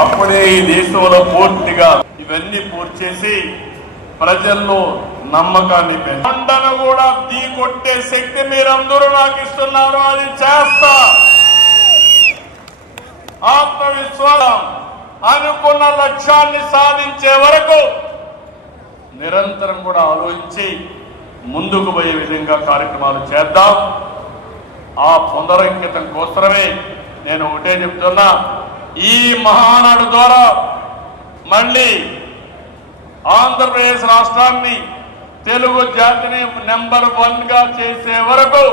అప్పుడే ఈ దేశంలో పూర్తిగా ఇవన్నీ పూర్తి చేసి ప్రజల్లో నమ్మకాన్ని పెంచను కూడా కొట్టే శక్తి మీరందరూ నాకు ఇస్తున్నారు. అది చేస్తా. ఆత్మవిశ్వాసం అనుకున్న లక్ష్యాన్ని సాధించే వరకు నిరంతరం కూడా ఆలోచించి ముందుకు పోయే విధంగా కార్యక్రమాలు చేద్దాం. ఆ పునరంకితం కోసమే నేను ఒకటే చెప్తున్నా, ఈ మహానాడు ద్వారా మళ్ళీ ఆంధ్రప్రదేశ్ రాష్ట్రాన్ని తెలుగు జాతిని నెంబర్ 1 గా చేసే వరకు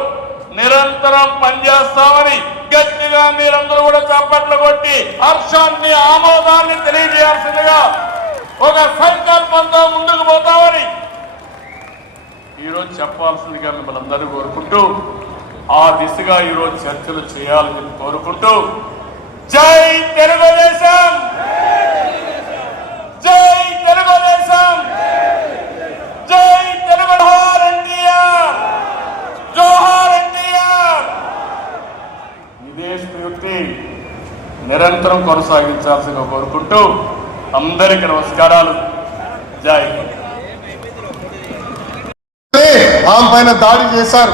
నిరంతరం పనిచేస్తామని గట్టిగా మీరందరూ కూడా చప్పట్లు కొట్టి హర్షాన్ని ఆమోదాన్ని తెలియజేయాల్సిందిగా ఒక సంకల్పంతో ముందుకు పోతామని ఈరోజు చెప్పాల్సిందిగా మిమ్మల్ని అందరూ కోరుకుంటూ ఆ దిశగా ఈరోజు చర్చలు చేయాలని కోరుకుంటూ జై తెలుగుదేశం, జై తెలుగుదేశం, జై తెలుగు ఎన్టీఆర్, జోహార్ ఎన్టీఆర్. ఇదే స్ఫూర్తి నిరంతరం కొనసాగించాల్సిందిగా కోరుకుంటూ అందరికీ నమస్కారాలు. జై. ఆమె పైన దాడి చేశారు.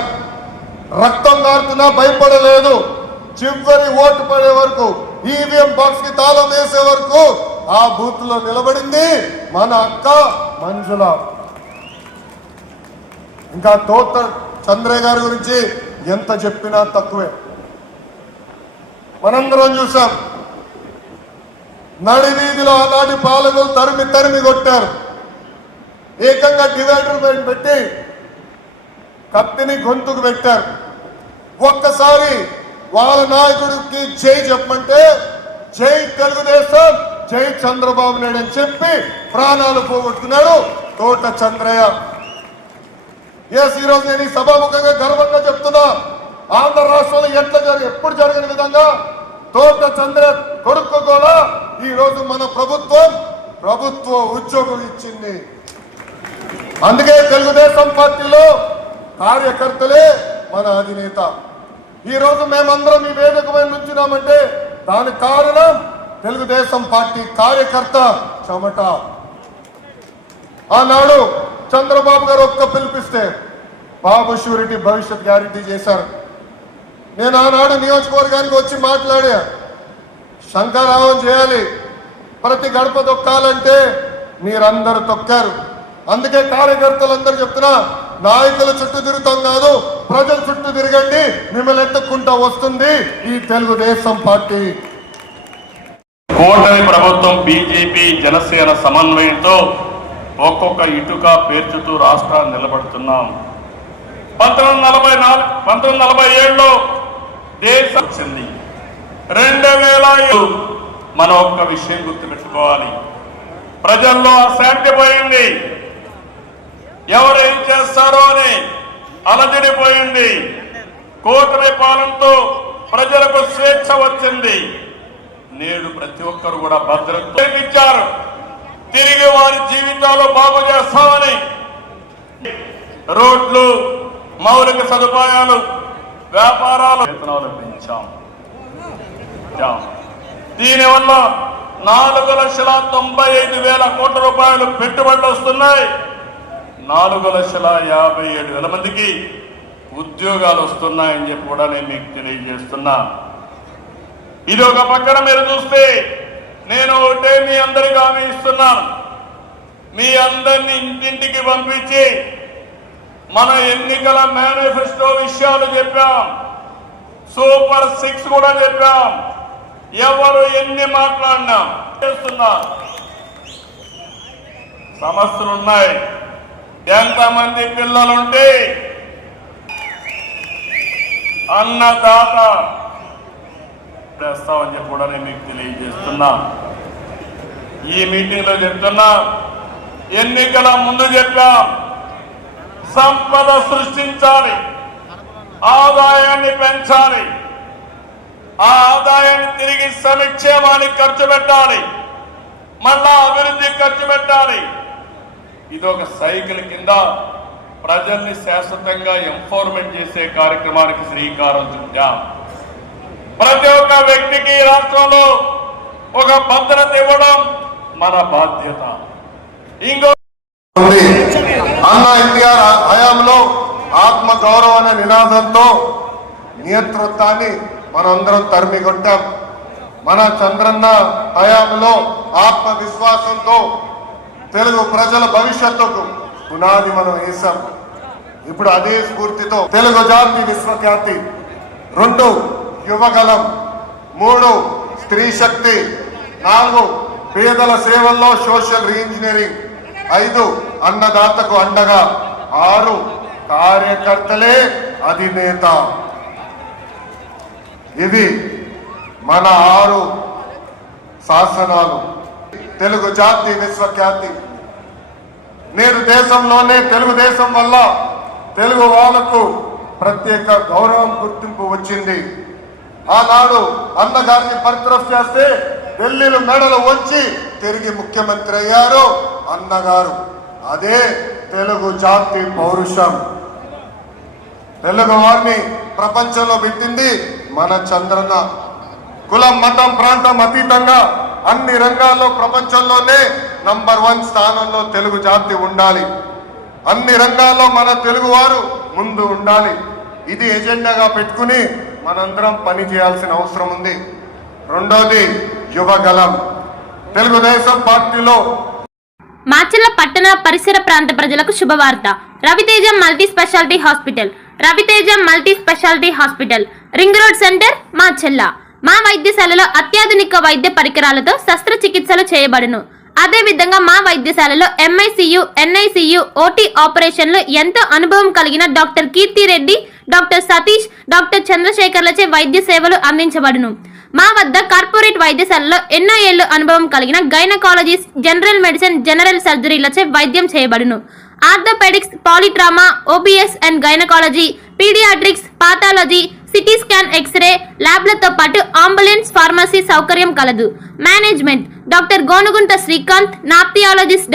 రక్తం గారుతున్నా భయపడలేదు. చివరి ఓటు పడే వరకు, ఈవీఎం బాక్స్ కి తాళం వేసే వరకు ఆ బూత్ లో నిలబడింది మన అక్క మంజుల. ఇంకా తోట చంద్రయ్య గారి గురించి ఎంత చెప్పినా తక్కువే. మనందరం చూసాం, నడి వీధిలో ఆనాటి పాలకులు తరిమి తరిమి కొట్టారు. ఏకంగా డివైడర్ పెట్టి కత్తిని గొంతుకు పెట్టారు. ఒక్కసారి వాళ్ళ నాయకుడికి జై చెప్పమంటే జై తెలుగుదేశం, జై చంద్రబాబు నాయుడు అని చెప్పి ప్రాణాలు పోగొట్టుకున్నాడు తోట చంద్రయ్య. ఈరోజు నేను ఈ సభాముఖంగా గర్వంగా చెప్తున్నా, ఆంధ్ర రాష్ట్రంలో ఎప్పుడు జరగని విధంగా తోట చంద్రయ్య కొడుకు కూడా ఈ రోజు మన ప్రభుత్వ ఉద్యోగం ఇచ్చింది. అందుకే తెలుగుదేశం పార్టీలో కార్యకర్తలే మన అధినేత. ఈ రోజు మేమందరం ఈ వేదిక మీద నుంచున్నామంటే దానికి కారణం తెలుగుదేశం పార్టీ కార్యకర్త చెమట. ఆనాడు చంద్రబాబు గారు ఒక్క పిలిపిస్తే బాబు షూరిటీ భవిష్యత్ గ్యారంటీ చేశారు. నేను ఆనాడు నియోజకవర్గానికి వచ్చి మాట్లాడా, శంకరావం చేయాలి, ప్రతి గడప తొక్కాలంటే మీరందరూ తొక్కారు. అందుకే కార్యకర్తలందరూ చెప్తున్నా, నాయకుల చుట్టూ తిరుగుతాం కాదు, ప్రజల చుట్టూ తిరగండి, మిమ్మల్ని ఎత్తుక్కుంటా వస్తుంది ఈ తెలుగుదేశం పార్టీ. కూటమి ప్రభుత్వం బీజేపీ జనసేన సమన్వయంతో ఒక్కొక్క ఇటుక పేర్చుతూ రాష్ట్రాన్ని నిలబడుతున్నాం. 1947లో దేశం వచ్చింది. 2000 మనం ఒక్క విషయం గుర్తుపెట్టుకోవాలి, ప్రజల్లో అశాంతి పోయింది, ఎవరేం చేస్తారో అని అలజడిపోయింది. కూటమి పాలనతో ప్రజలకు స్వేచ్ఛ వచ్చింది. నేడు ప్రతి ఒక్కరు కూడా భద్రత ఇచ్చారు. తిరిగి వారి జీవితాలు బాగు చేస్తామని రోడ్లు, మౌలిక సదుపాయాలు, వ్యాపారాలు, వేతనాలు పెంచాం. దీనివల్ల 4,95,000 కోట్ల రూపాయలు పెట్టుబడులు వస్తున్నాయి. 4,57,000 మందికి ఉద్యోగాలు వస్తున్నాయని చెప్పి కూడా నేను మీకు తెలియజేస్తున్నా. ఇది ఒక పక్కన మీరు చూస్తే, నేను ఒకటే మీ అందరికీ హామీ ఇస్తున్నాను, మీ అందరినీ ఇంటింటికి పంపించి మన ఎన్నికల మేనిఫెస్టో విషయాలు చెప్పాం, సూపర్ 6 కూడా చెప్పాం. ఎవరు ఎన్ని మాట్లాడినా చేస్తున్నా సమస్యలు ఉన్నాయి. ఎంతమంది పిల్లలుంటే అన్నదాత చేస్తామని చెప్పి కూడా నేను మీకు తెలియజేస్తున్నా. ఈ మీటింగ్ లో చెప్తున్నా, ఎన్నికల ముందు చెప్పాం, సంపద సృష్టించాలి, ఆదాయాన్ని పెంచాలి, ఆ ఆదాయాన్ని తిరిగి సంక్షేమానికి ఖర్చు పెట్టాలి, మళ్ళా అభివృద్ధి ఖర్చు పెట్టాలి. ఇది ఒక సైకిల్ కింద ప్రజల్ని శాశ్వతంగా ఎంపవర్మెంట్ చేసే కార్యక్రమానికి శ్రీకారం చుట్టాం. ప్రతి ఒక్క వ్యక్తికి రాష్ట్రంలో ఒక భద్రత ఇవ్వడం మన బాధ్యత. ఇంకో అన్న ఎన్టీఆర్ హయాంలో ఆత్మ గౌరవ అనే నినాదంతో నియంతృత్వాన్ని మనందరం తరిమి కొట్టాం. మన చంద్రన్న హయాంలో ఆత్మవిశ్వాసంతో తెలుగు ప్రజల భవిష్యత్తుకు పునాది మనం వేశాం. ఇప్పుడు అదే స్ఫూర్తితో తెలుగు జాతి విశ్వఖ్యాతి, 2 యువగలం, 3 స్త్రీ శక్తి, 4 పేదల సేవల్లో సోషల్ రీఇంజనీరింగ్, 5 అన్నదాతకు అండగా, 6 కార్యకర్తలే అధినేత. ఇది మన 6 శాసనాలు. తెలుగు జాతి విశ్వఖ్యాతి. నేడు దేశంలోనే తెలుగుదేశం వల్ల తెలుగు వాళ్ళకు ప్రత్యేక గౌరవం, గుర్తింపు వచ్చింది. ఆనాడు అన్నగారిని బర్తరఫ్ చేస్తే ఢిల్లీలో మెడలు వంచి తిరిగి ముఖ్యమంత్రి అయ్యారు అన్నగారు. అదే తెలుగు జాతి పౌరుషం. తెలుగు వారిని ప్రపంచంలో పెట్టింది మన చంద్రన్న. కులం, మతం, ప్రాంతం అతీతంగా అన్ని రంగాల్లో ప్రపంచంలోనే నంబర్ 1 స్థానంలో తెలుగు జాతి ఉండాలి. అన్ని రంగాల్లో మన తెలుగు వారు ముందు ఉండాలి. ఇది ఎజెండాగా పెట్టుకుని మనందరం పని చేయాల్సిన అవసరం ఉంది. రెండోది యువగలం. తెలుగుదేశం పార్టీలో మాచర్ల పట్టణ పరిసర ప్రాంత ప్రజలకు శుభవార్త. Raviteja multi speciality hospital. Raviteja multi speciality hospital, ring road centre, Macherla. మా వైద్యశాలలో అత్యాధునిక వైద్య పరికరాలతో శస్త్రచికిత్సలు చేయబడును. అదేవిధంగా మా వైద్యశాలలో ఎంఐసియు, ఎన్ఐసియు, ఓటీ ఆపరేషన్లు ఎంతో అనుభవం కలిగిన doctor Keerthi Reddy, doctor Satish, doctor చంద్రశేఖర్లచే వైద్య సేవలు అందించబడును. మా వద్ద కార్పొరేట్ వైద్యశాలలో ఎన్నో ఏళ్లు అనుభవం కలిగిన గైనకాలజిస్ట్, జనరల్ మెడిసిన్, జనరల్ సర్జరీలచే వైద్యం చేయబడును. Orthopaedics, polytrauma, OBS and gynaecology, paediatrics, pathology, CT scan, X ray ల్యాబ్లతో పాటు అంబులెన్స్, ఫార్మసీ సౌకర్యం కలదు. Management doctor Gonuguntla Srikanth, nephrologist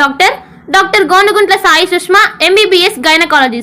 doctor Gonuguntla Sai Sushma, MBBS gynaecologist.